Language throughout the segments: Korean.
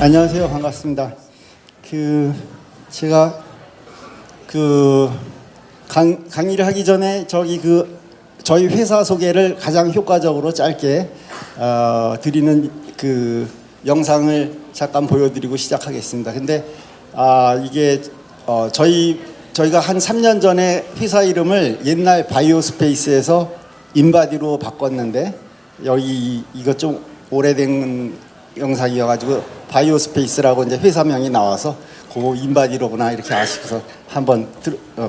안녕하세요. 반갑습니다. 제가 강의를 하기 전에 저희 회사 소개를 가장 효과적으로 짧게 드리는 영상을 잠깐 보여드리고 시작하겠습니다. 근데 이게 저희가 한 3년 전에 회사 이름을 옛날 바이오스페이스에서 인바디로 바꿨는데 이거 좀 오래된 영상이어가지고 바이오스페이스라고 이제 회사명이 나와서 그 인바디로구나 이렇게 아시고서 한번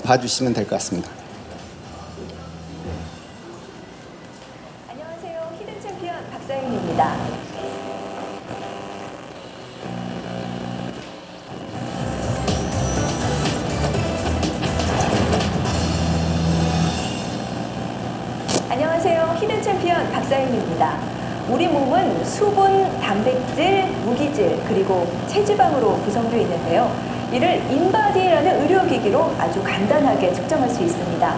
봐주시면 될 것 같습니다. 안녕하세요. 히든 챔피언 박사인입니다. 안녕하세요. 히든 챔피언 박사인입니다. 우리 몸은 수분, 단백질, 무기질, 그리고 체지방으로 구성되어 있는데요. 이를 인바디라는 의료기기로 아주 간단하게 측정할 수 있습니다.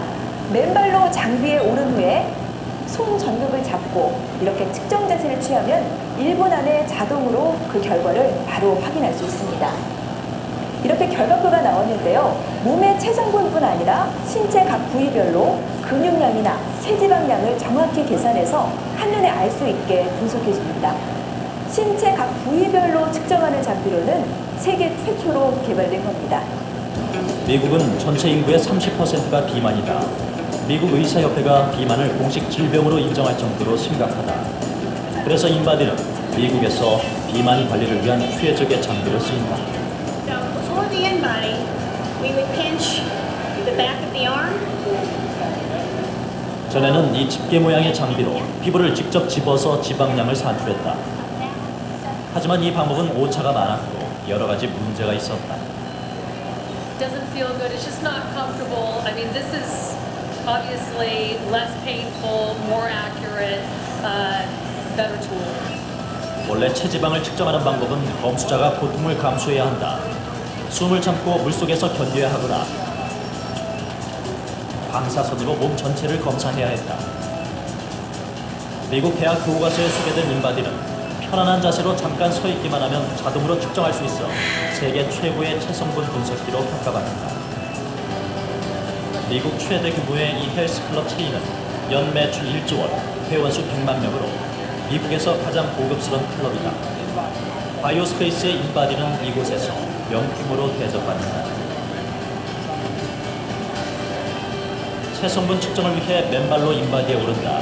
맨발로 장비에 오른 후에 손 전극을 잡고 이렇게 측정 자세를 취하면 1분 안에 자동으로 그 결과를 바로 확인할 수 있습니다. 이렇게 결과표가 나왔는데요. 몸의 체성분뿐 아니라 신체 각 부위별로 근육량이나 체지방량을 정확히 계산해서 한눈에 알 수 있게 분석해 줍니다. 신체 각 부위별로 측정하는 장비로는 세계 최초로 개발된 겁니다. 미국은 전체 인구의 30%가 비만이다. 미국 의사협회가 비만을 공식 질병으로 인정할 정도로 심각하다. 그래서 인바디는 미국에서 비만 관리를 위한 최적의 장비로 쓰인다. For the InBody, we would pinch the back of the arm. 전에는 이 집게 모양의 장비로 피부를 직접 집어서 지방량을 산출했다. 하지만 이 방법은 오차가 많았고 여러 가지 문제가 있었다. Doesn't feel good. It's just not comfortable. I mean, this is obviously less painful, more accurate, better tool. 원래 체지방을 측정하는 방법은 검수자가 고통을 감수해야 한다. 숨을 참고 물속에서 견뎌야 하거나 방사선으로 몸 전체를 검사해야 했다. 미국 대학 교과서에 소개된 인바디는 편안한 자세로 잠깐 서 있기만 하면 자동으로 측정할 수 있어 세계 최고의 체성분 분석기로 평가받는다. 미국 최대 규모의 이 헬스클럽 체인은 연 매출 1조 원, 회원 수 100만 명으로 미국에서 가장 고급스러운 클럽이다. 바이오스페이스의 인바디는 이곳에서 명품으로 대접받는다. 체성분 측정을 위해 맨발로 인바디에 오른다.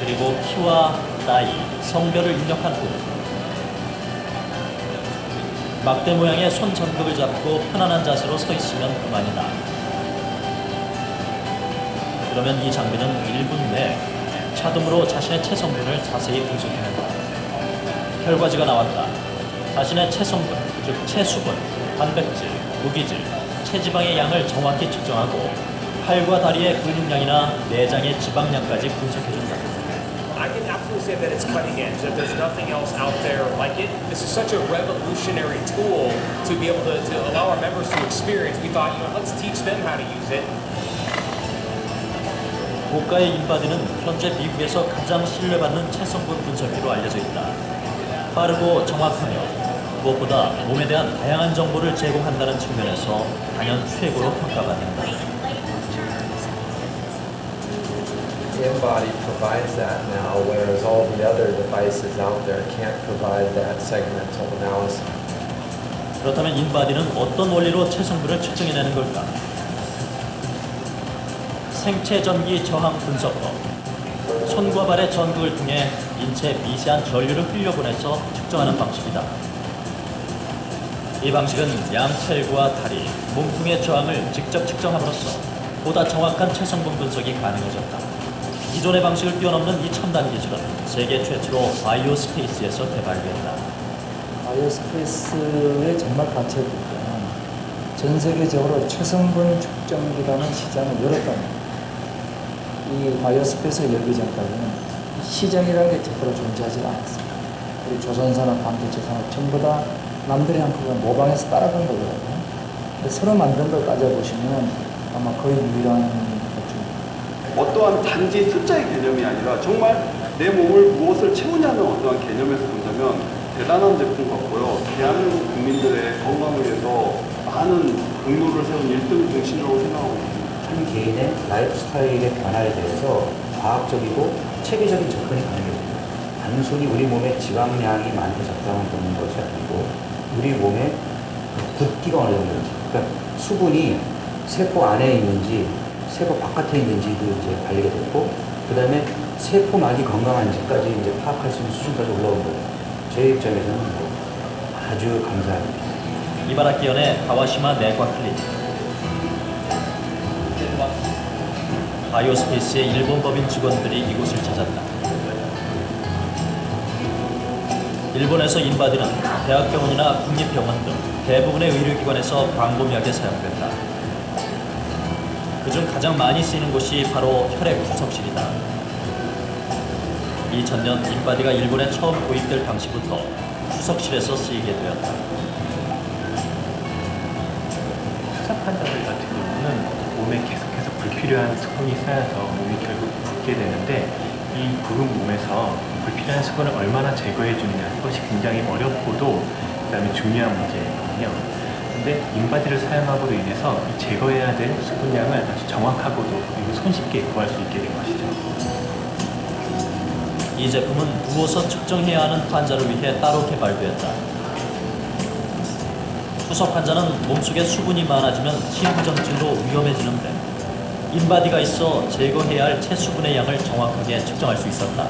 그리고 키와 나이, 성별을 입력한 후 막대 모양의 손 전극을 잡고 편안한 자세로 서 있으면 그만이다. 그러면 이 장비는 1분 내에 자동으로 자신의 체성분을 자세히 분석해낸다. 결과지가 나왔다. 자신의 체성분, 즉 체수분, 단백질, 무기질, 체지방의 양을 정확히 측정하고 팔과 다리의 근육량이나 내장의 지방량까지 분석해준다. I can absolutely say that it's cutting edge, that there's nothing else out there like it. This is such a revolutionary tool to be able to allow our members to experience. We thought, let's teach them how to use it. 고가의 인바디는 현재 미국에서 가장 신뢰받는 체성분 분석기로 알려져 있다. 빠르고 정확하며 무엇보다 몸에 대한 다양한 정보를 제공한다는 측면에서 단연 최고로 평가받는다. InBody provides that now, whereas all the other devices out there can't provide that segmental analysis. 그렇다면 인바디는 어떤 원리로 체성분을 측정해내는 걸까? 생체 전기 저항 분석법. 손과 발의 전극을 통해 인체에 미세한 전류를 흘려보내서 측정하는 방식이다. 이 방식은 양철과 다리, 몸통의 저항을 직접 측정함으로써 보다 정확한 체성분 분석이 가능해졌다. 기존의 방식을 뛰어넘는 이 첨단 기술은 세계 최초로 바이오스페이스에서 개발됐다. 바이오스페이스의 정말 가치를 보면 전 세계적으로 체성분 측정기라는 시장을 열었답니다. 이 바이오스페이스가 열기 전까지는 시장이라는 게 제대로 존재하지 않았습니다. 우리 조선산업, 반도체 산업 전부 다 남들이 한 그걸 모방해서 따라간 거거든요. 근데 서로 만든 걸 따져보시면 아마 거의 유일한 거죠. 어떠한 단지 숫자의 개념이 아니라 정말 내 몸을 무엇을 채우냐는 어떠한 개념에서 본다면 보면 대단한 제품 같고요. 대한민국 국민들의 건강을 위해서 많은 공로를 세운 1등 공신이라고 생각하고 있습니다. 한 개인의 라이프 스타일의 변화에 대해서 과학적이고 체계적인 접근이 가능해집니다. 단순히 우리 몸에 지방량이 많고 적당한 보는 것이 아니고 우리 몸에 붓기가 어느 정도인지, 그러니까 수분이 세포 안에 있는지 세포 바깥에 있는지도 이제 관리가 됐고, 그 다음에 세포막이 건강한지까지 이제 파악할 수 있는 수준까지 올라온 거예요. 제 입장에서는 뭐 아주 감사합니다. 이바라키현의 가와시마 내과 클리닉. 바이오스페이스의 일본 법인 직원들이 이곳을 찾았다. 일본에서 인바디는 대학병원이나 국립병원 등 대부분의 의료기관에서 광범위하게 사용된다. 그중 가장 많이 쓰이는 곳이 바로 혈액 투석실이다. 2000년 인바디가 일본에 처음 도입될 당시부터 투석실에서 쓰이게 되었다. 투석 환자들 같은 경우는 몸에 계속해서 불필요한 수분이 쌓여서 몸이 결국 붓게 되는데, 이 부은 몸에서 불필요한 수분을 얼마나 제거해 주느냐, 이것이 굉장히 어렵고도 그다음에 중요한 문제거든요. 근데 인바디를 사용함으로 인해서 이 제거해야 될 수분량을 아주 정확하고도 그리고 손쉽게 구할 수 있게 된 것이죠. 이 제품은 부어서 측정해야 하는 환자를 위해 따로 개발되었다. 투석 환자는 몸속에 수분이 많아지면 심부전증으로 위험해지는데 인바디가 있어 제거해야 할 체수분의 양을 정확하게 측정할 수 있었다.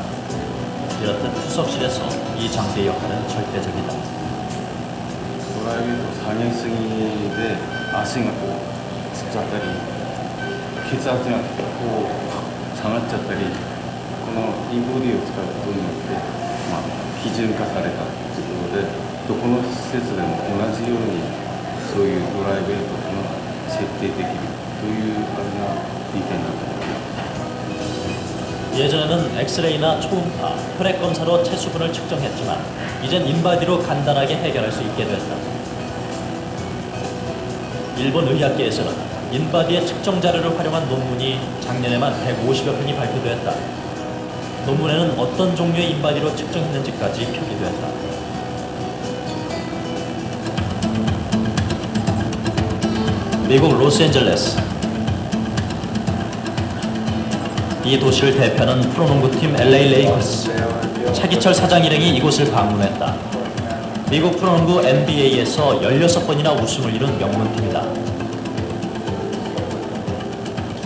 이렇듯 투석실에서 이 장비의 역할은 절대적이다. ドライブ3年過ぎで足がこうつっちゃったり血圧がこう下がっちゃったり、このインボディを使うことによって、基準化されたということで、どこの施設でも同じようにそういうドライブエイトが設定できるというあれが利点だと思います。 예전에는 엑스레이나 초음파, 혈액 검사로 체수분을 측정했지만 이젠 인바디로 간단하게 해결할 수 있게 됐다. 일본 의학계에서는 인바디의 측정 자료를 활용한 논문이 작년에만 150여 편이 발표되었다. 논문에는 어떤 종류의 인바디로 측정했는지까지 표기되었다. 미국 로스앤젤레스. 이 도시를 대표하는 프로농구팀 LA 레이커스. 차기철 사장 일행이 이곳을 방문했다. 미국 프로농구 NBA에서 16번이나 우승을 이룬 명문팀이다.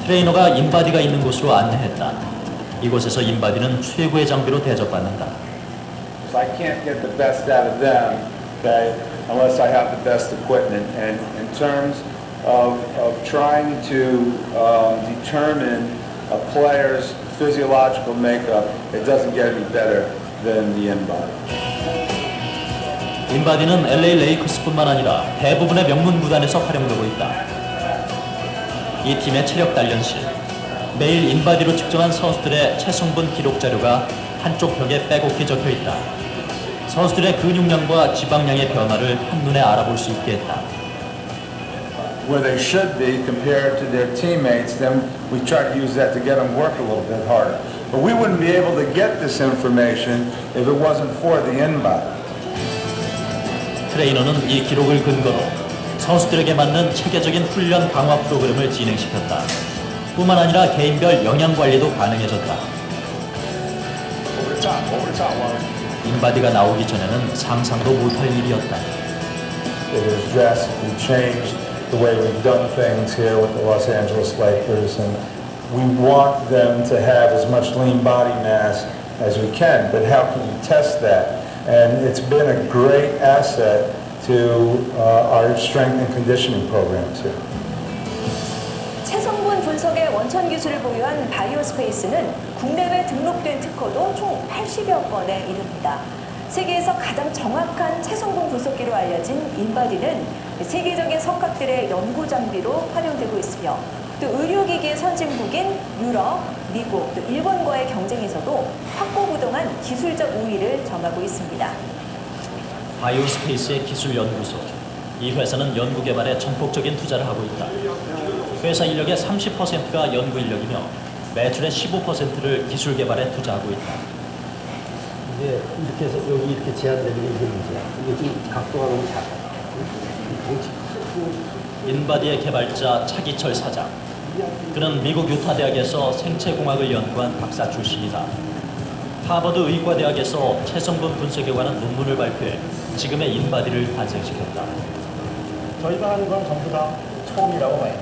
트레이너가 인바디가 있는 곳으로 안내했다. 이곳에서 인바디는 최고의 장비로 대접받는다. I can't get the best out of them, okay, unless I have the best equipment. And in terms of trying to determine a player's physiological makeup, it doesn't get any better than the InBody. 인바디는 LA 레이커스뿐만 아니라 대부분의 명문 구단에서 활용되고 있다. 이 팀의 체력 단련실, 매일 인바디로 측정한 선수들의 체성분 기록 자료가 한쪽 벽에 빼곡히 적혀 있다. 선수들의 근육량과 지방량의 변화를 한눈에 알아볼 수 있게 했다. Where they should be compared to their teammates, then we try to use that to get them work a little bit harder. But we wouldn't be able to get this information if it wasn't for the InBody. 트레이너는 이 기록을 근거로 선수들에게 맞는 체계적인 훈련 강화 프로그램을 진행시켰다. 뿐만 아니라 개인별 영양 관리도 가능해졌다. 인바디가 나오기 전에는 상상도 못할 일이었다. It has drastically changed the way we've done things here with the Los Angeles Lakers, and we want them to have as much lean body mass as we can, but how can you test that? And it's been a great asset to our strength and conditioning programs here. 체성분 분석의 원천 기술을 보유한 바이오스페이스는 국내외 등록된 특허도 총 80여 건에 이릅니다. 세계에서 가장 정확한 체성분 분석기로 알려진 인바디는 세계적인 성각들의 연구 장비로 활용되고 있으며 또 의료기기의 선진국인 유럽, 미국, 또 일본과의 경쟁에서도 확고부동한 기술적 우위를 점하고 있습니다. 바이오스페이스의 기술연구소. 이 회사는 연구개발에 전폭적인 투자를 하고 있다. 회사 인력의 30%가 연구 인력이며 매출의 15%를 기술 개발에 투자하고 있다. 이게 이렇게 해서 여기 이렇게 제한되는 게 이게 문제야. 이게 지금 각도가 너무 작아. 인바디의 개발자 차기철 사장. 그는 미국 유타대학에서 생체공학을 연구한 박사 출신이다. 하버드 의과대학에서 체성분 분석에 관한 논문을 발표해 지금의 인바디를 탄생시켰다. 저희가 하는 건 전부 다 처음이라고 봐요.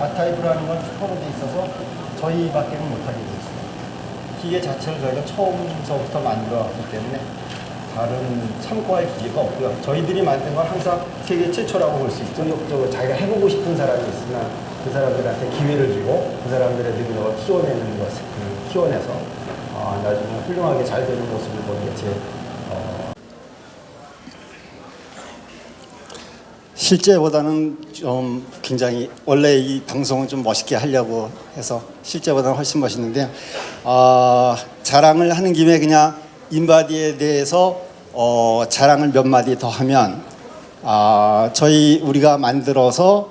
아타입이라는 건 특허로 돼 있어서 저희밖에는 못하게 돼 있어요. 기계 자체를 저희가 처음서부터 만들어왔기 때문에 다른 참고할 기계가 없고요. 저희들이 만든 건 항상 세계 최초라고 볼 수 있죠. 자기가 해보고 싶은 사람이 있으면 그 사람들한테 기회를 주고 그 사람들의 능력을 키워내는 것을 키워내서 나중에 훌륭하게 잘 되는 모습을 보는 게 제 실제보다는 좀 굉장히 원래 이 방송은 좀 멋있게 하려고 해서 실제보다는 훨씬 멋있는데 자랑을 하는 김에 그냥 인바디에 대해서 자랑을 몇 마디 더 하면 우리가 만들어서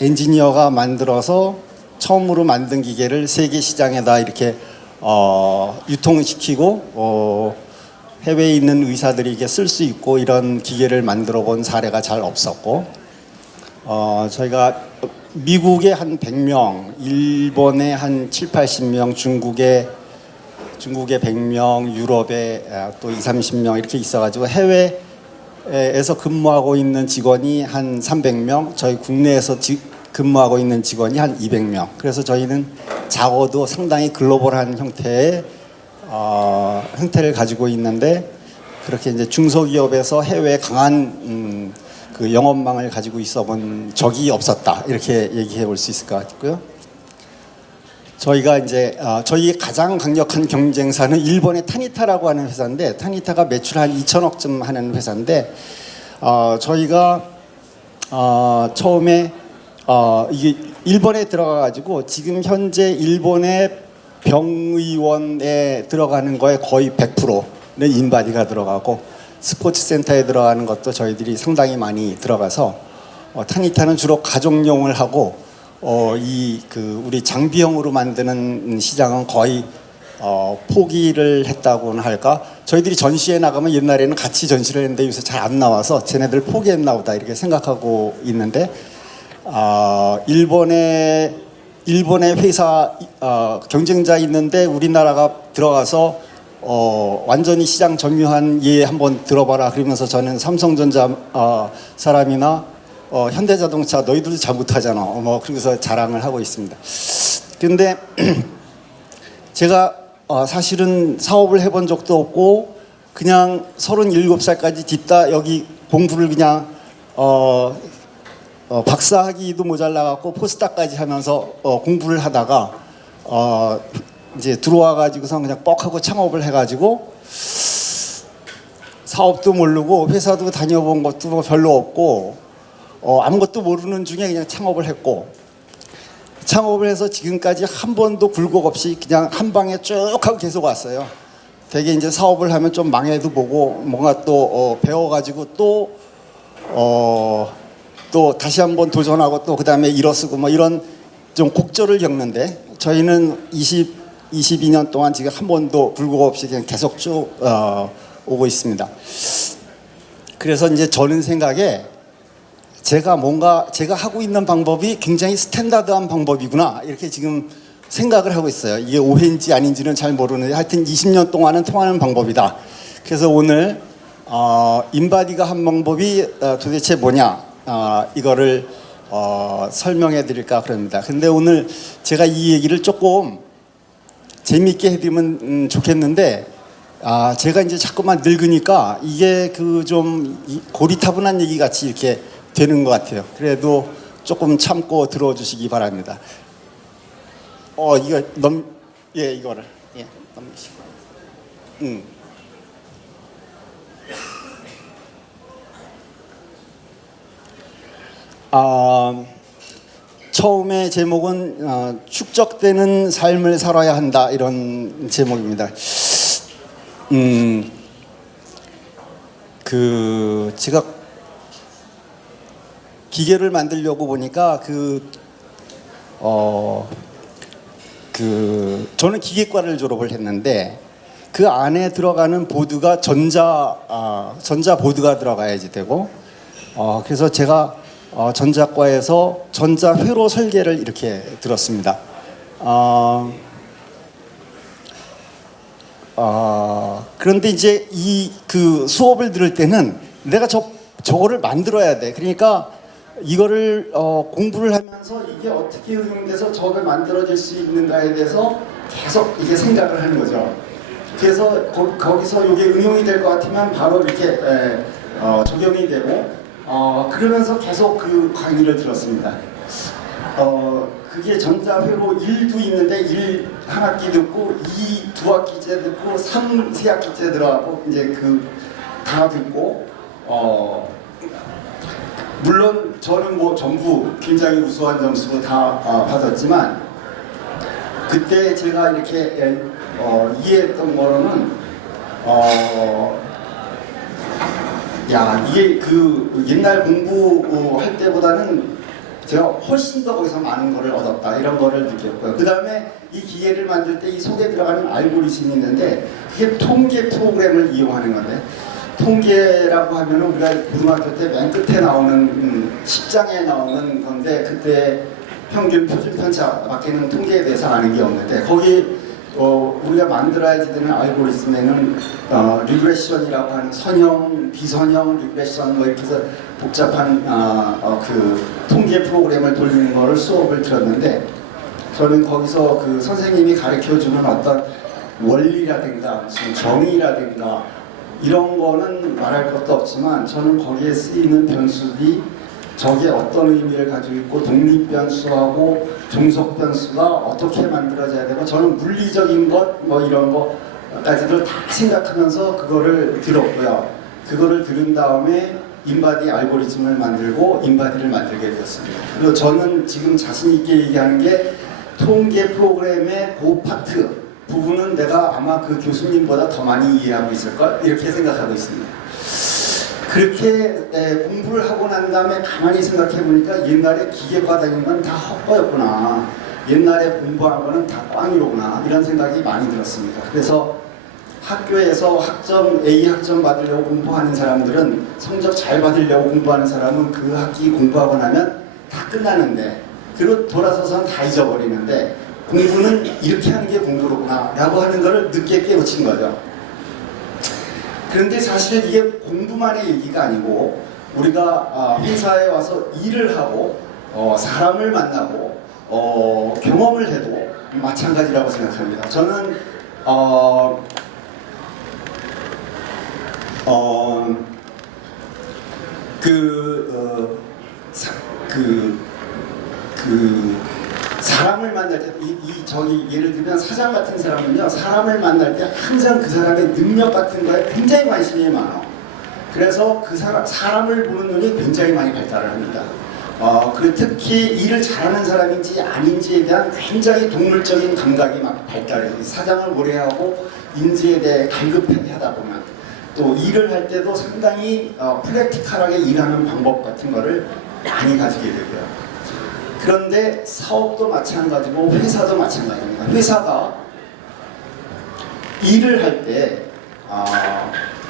엔지니어가 만들어서 처음으로 만든 기계를 세계 시장에다 이렇게 유통시키고 해외에 있는 의사들이 이게 쓸 수 있고 이런 기계를 만들어 본 사례가 잘 없었고 저희가 미국에 한 100명, 일본에 한 7, 80명, 중국에 100명, 유럽에 또 20, 30명 이렇게 있어가지고 해외에서 근무하고 있는 직원이 한 300명, 저희 국내에서 근무하고 있는 직원이 한 200명. 그래서 저희는 작어도 상당히 글로벌한 형태의 형태를 가지고 있는데 그렇게 이제 중소기업에서 해외 강한 그 영업망을 가지고 있어본 적이 없었다 이렇게 얘기해 볼 수 있을 것 같고요. 저희가 이제 저희의 가장 강력한 경쟁사는 일본의 타니타라고 하는 회사인데 타니타가 매출 한 2천억쯤 하는 회사인데 저희가 처음에 이게 일본에 들어가 가지고 지금 현재 일본의 병의원에 들어가는 거에 거의 100%는 인바디가 들어가고 스포츠 센터에 들어가는 것도 저희들이 상당히 많이 들어가서 타니타는 주로 가족용을 하고 우리 장비형으로 만드는 시장은 거의 포기를 했다고는 할까? 저희들이 전시회 나가면 옛날에는 같이 전시를 했는데 요새 잘 안 나와서 쟤네들 포기했나 보다 이렇게 생각하고 있는데 일본의 회사 경쟁자 있는데 우리나라가 들어가서 완전히 시장 점유한 예 한번 들어봐라 그러면서 저는 삼성전자 사람이나 현대자동차 너희들도 잘 못하잖아 그러면서 자랑을 하고 있습니다. 근데 제가 사실은 사업을 해본 적도 없고 그냥 37살까지 딛다 여기 공부를 그냥 박사학위도 모자라갖고 포스닥까지 하면서 공부를 하다가 이제 들어와 가지고서 그냥 뻑하고 창업을 해가지고 사업도 모르고 회사도 다녀본 것도 별로 없고 아무것도 모르는 중에 그냥 창업을 했고 창업을 해서 지금까지 한 번도 굴곡 없이 그냥 한 방에 쭉 하고 계속 왔어요. 되게 이제 사업을 하면 좀 망해도 보고 뭔가 또 배워가지고 또 다시 한번 도전하고 또 그다음에 일어서고 뭐 이런 좀 곡절을 겪는데 저희는 22년 동안 지금 한 번도 굴곡 없이 그냥 계속 쭉 오고 있습니다. 그래서 이제 저는 생각에 제가 하고 있는 방법이 굉장히 스탠다드한 방법이구나 이렇게 지금 생각을 하고 있어요. 이게 오해인지 아닌지는 잘 모르는데 하여튼 20년 동안은 통하는 방법이다. 그래서 오늘 인바디가 한 방법이 도대체 뭐냐 이거를 설명해 드릴까 그럽니다. 근데 오늘 제가 이 얘기를 조금 재미있게 해드리면 좋겠는데 제가 이제 자꾸만 늙으니까 이게 그 좀 고리타분한 얘기 같이 이렇게 되는 것 같아요. 그래도 조금 참고 들어주시기 바랍니다. 이거를 넘기시고. 처음에 제목은 축적되는 삶을 살아야 한다 이런 제목입니다. 제가 기계를 만들려고 보니까 저는 기계과를 졸업을 했는데 그 안에 들어가는 보드가 전자 보드가 들어가야지 되고, 그래서 제가 전자과에서 전자 회로 설계를 이렇게 들었습니다. 그런데 이제 그 수업을 들을 때는 내가 저거를 만들어야 돼. 그러니까 이거를 공부를 하면서 이게 어떻게 응용돼서 저걸 만들어질 수 있는가에 대해서 계속 이게 생각을 하는 거죠. 그래서 거기서 이게 응용이 될 것 같으면 바로 이렇게 적용이 되고, 그러면서 계속 그 강의를 들었습니다. 그게 전자회로 1도 있는데 1 한 학기 듣고 2 두 학기째 듣고 3 세 학기째 들어가고 이제 그 다 듣고, 물론 저는 뭐 전부 굉장히 우수한 점수 다 받았지만, 그때 제가 이렇게 이해했던 거로는 이게 그 옛날 공부할 때보다는 제가 훨씬 더 거기서 많은 거를 얻었다, 이런 거를 느꼈고요. 그 다음에 이 기계를 만들 때 이 속에 들어가는 알고리즘이 있는데, 그게 통계 프로그램을 이용하는 건데, 통계라고 하면은 우리가 고등학교 때 맨 끝에 나오는 10장에 나오는 건데, 그때 평균 표준 편차 밖에는 통계에 대해서 아는 게 없는데, 거기 우리가 만들어야지 되는 알고리즘에는 리그레션이라고 하는 선형, 비선형, 리그레션 뭐 이렇게 해서 복잡한 그 통계 프로그램을 돌리는 거를 수업을 들었는데, 저는 거기서 그 선생님이 가르쳐주는 어떤 원리라든가 무슨 정의라든가 이런 거는 말할 것도 없지만, 저는 거기에 쓰이는 변수들이 저게 어떤 의미를 가지고 있고, 독립변수하고 종속변수가 어떻게 만들어져야 되고, 저는 물리적인 것 뭐 이런 거까지도 다 생각하면서 그거를 들었고요. 그거를 들은 다음에 인바디 알고리즘을 만들고 인바디를 만들게 되었습니다. 그리고 저는 지금 자신 있게 얘기하는 게, 통계 프로그램의 그 파트 부분은 내가 아마 그 교수님보다 더 많이 이해하고 있을걸, 이렇게 생각하고 있습니다. 그렇게 공부를 하고 난 다음에 가만히 생각해 보니까 옛날에 기계과 다니는 건 다 헛거였구나, 옛날에 공부한 거는 다 꽝이로구나, 이런 생각이 많이 들었습니다. 그래서 학교에서 A 학점 받으려고 공부하는 사람들은, 성적 잘 받으려고 공부하는 사람은 그 학기 공부하고 나면 다 끝나는데, 그리고 돌아서서는 다 잊어버리는데, 공부는 이렇게 하는 게 공부로구나 라고 하는 거를 늦게 깨우친 거죠. 그런데 사실 이게 공부만의 얘기가 아니고, 우리가 회사에 와서 일을 하고 사람을 만나고 경험을 해도 마찬가지라고 생각합니다. 저는 사람을 만날 때, 저기 예를 들면 사장 같은 사람은요, 사람을 만날 때 항상 그 사람의 능력 같은 거에 굉장히 관심이 많아. 그래서 그 사람을 보는 눈이 굉장히 많이 발달을 합니다. 그리고 특히 일을 잘하는 사람인지 아닌지에 대한 굉장히 동물적인 감각이 막 발달해요. 사장을 오래 하고 인지에 대해 갈급하다 보면, 또 일을 할 때도 상당히 프랙티컬하게 일하는 방법 같은 거를 많이 가지게 되고요. 그런데 사업도 마찬가지고 회사도 마찬가지입니다. 회사가 일을 할 때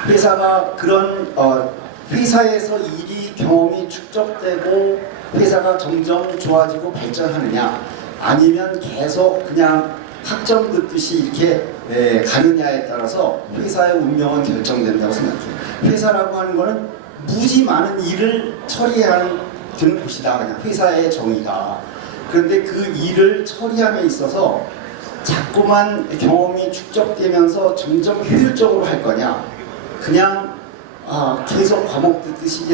회사가 그런 회사에서 일이 경험이 축적되고 회사가 점점 좋아지고 발전하느냐, 아니면 계속 그냥 학점 듣듯이 이렇게 가느냐에 따라서 회사의 운명은 결정된다고 생각해요. 회사라고 하는 거는 무지 많은 일을 처리해야 되는 곳이다, 그냥 회사의 정의가. 그런데 그 일을 처리함에 있어서 자꾸만 경험이 축적되면서 점점 효율적으로 할 거냐, 그냥 계속 과목 듣듯이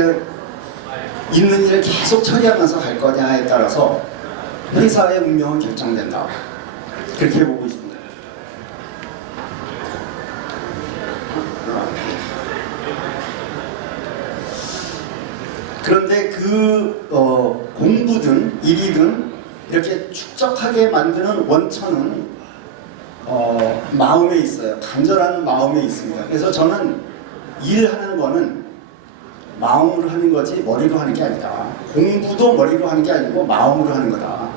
있는 일을 계속 처리하면서 할 거냐에 따라서 회사의 운명은 결정된다, 그렇게 보고 있습니다. 그런데 그 공부든 일이든 이렇게 축적하게 만드는 원천은 마음에 있어요. 간절한 마음에 있습니다. 그래서 저는 일하는 거는 마음으로 하는 거지 머리로 하는 게 아니다. 공부도 머리로 하는 게 아니고 마음으로 하는 거다.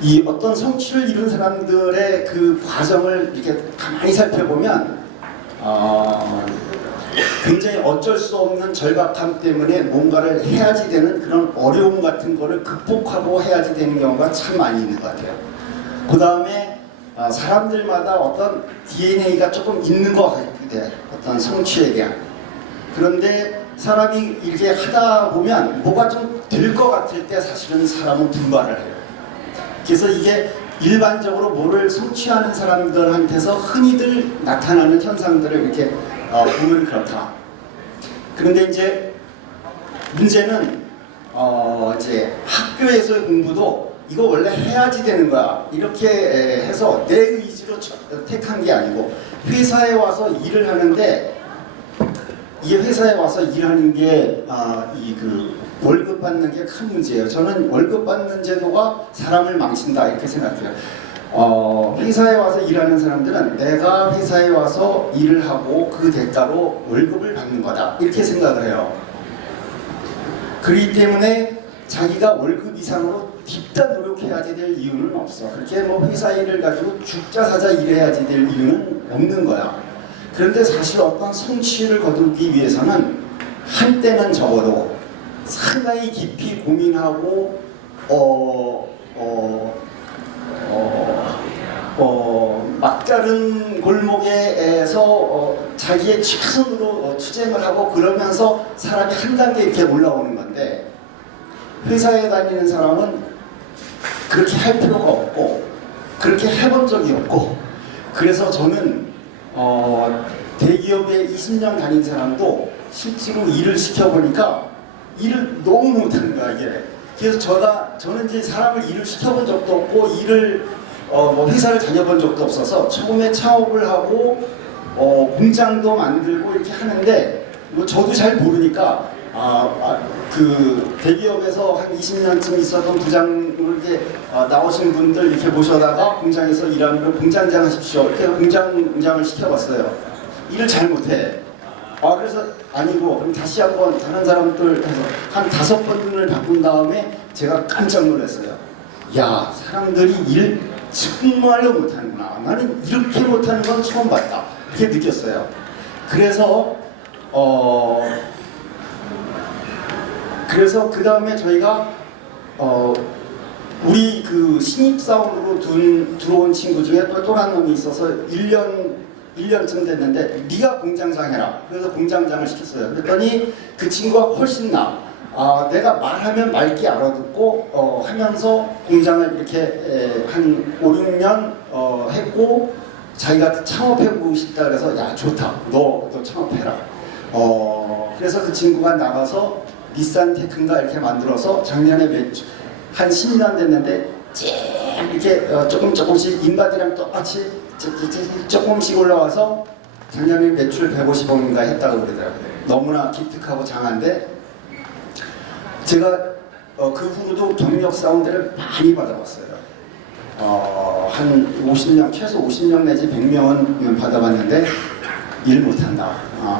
이 어떤 성취를 이룬 사람들의 그 과정을 이렇게 가만히 살펴보면 굉장히 어쩔 수 없는 절박함 때문에 뭔가를 해야지 되는 그런 어려움 같은 거를 극복하고 해야지 되는 경우가 참 많이 있는 것 같아요. 그 다음에 사람들마다 어떤 DNA가 조금 있는 것 같아요. 어떤 성취에 대한. 그런데 사람이 이렇게 하다 보면 뭐가 좀 될 것 같을 때 사실은 사람은 분발을 해요. 그래서 이게 일반적으로 뭐를 성취하는 사람들한테서 흔히들 나타나는 현상들을 이렇게 보면 그렇다. 그런데 이제 문제는 이제 학교에서의 공부도 이거 원래 해야지 되는 거야. 이렇게 해서 내 의지로 택한 게 아니고 회사에 와서 일을 하는데 이 회사에 와서 일하는 게 월급 받는 게 큰 문제예요. 저는 월급 받는 제도가 사람을 망친다 이렇게 생각해요. 회사에 와서 일하는 사람들은 내가 회사에 와서 일을 하고 그 대가로 월급을 받는 거다 이렇게 생각을 해요. 그렇기 때문에 자기가 월급 이상으로 딥다 노력해야지 될 이유는 없어. 그렇게 뭐 회사 일을 가지고 죽자 사자 일해야지 될 이유는 없는 거야. 그런데 사실 어떤 성취를 거두기 위해서는 한때는 적어도 상당히 깊이 고민하고 막다른 골목에서 자기의 최선으로 투쟁을 하고 그러면서 사람이 한 단계 이렇게 올라오는 건데 회사에 다니는 사람은 그렇게 할 필요가 없고 그렇게 해본 적이 없고 그래서 저는 대기업에 20년 다닌 사람도 실제로 일을 시켜보니까 일을 너무 못하는 거야 이게. 그래서 저는 이제 사람을 일을 시켜본 적도 없고 뭐 회사를 다녀본 적도 없어서 처음에 창업을 하고 공장도 만들고 이렇게 하는데 뭐 저도 잘 모르니까 그 대기업에서 한 20년쯤 있었던 부장으로 이렇게 나오신 분들 이렇게 모셔다가 공장에서 일하는 공장장 하십시오 이렇게 공장장을 시켜봤어요. 일을 잘 못해. 그래서 아니고 그럼 다시 한번 다른 사람들 해서 한 5번을 바꾼 다음에 제가 깜짝 놀랐어요. 야, 사람들이 일 정말로 못하는구나. 나는 이렇게 못하는 건 처음 봤다. 그렇게 느꼈어요. 그래서 그 다음에 저희가 우리 그 신입사원으로 들어온 친구 중에 똘똘한 놈이 있어서 1년쯤 됐는데 네가 공장장 해라. 그래서 공장장을 시켰어요. 그랬더니 그 친구가 훨씬 내가 말하면 맑게 알아듣고 하면서 공장을 이렇게 한 5, 6년 했고 자기가 창업해보고 싶다 그래서 야 좋다. 너 창업해라. 그래서 그 친구가 나가서 닛산 테크인가 이렇게 만들어서 작년에 한 10년 됐는데 이렇게 조금씩 인바디랑 똑같이 조금씩 올라와서 작년에 매출 150억인가 했다고 그러더라고요. 너무나 기특하고 장한데 제가 그 후로도 경력 사원들을 많이 받아봤어요. 한 50명, 최소 50명 내지 100명은 받아봤는데 일 못한다.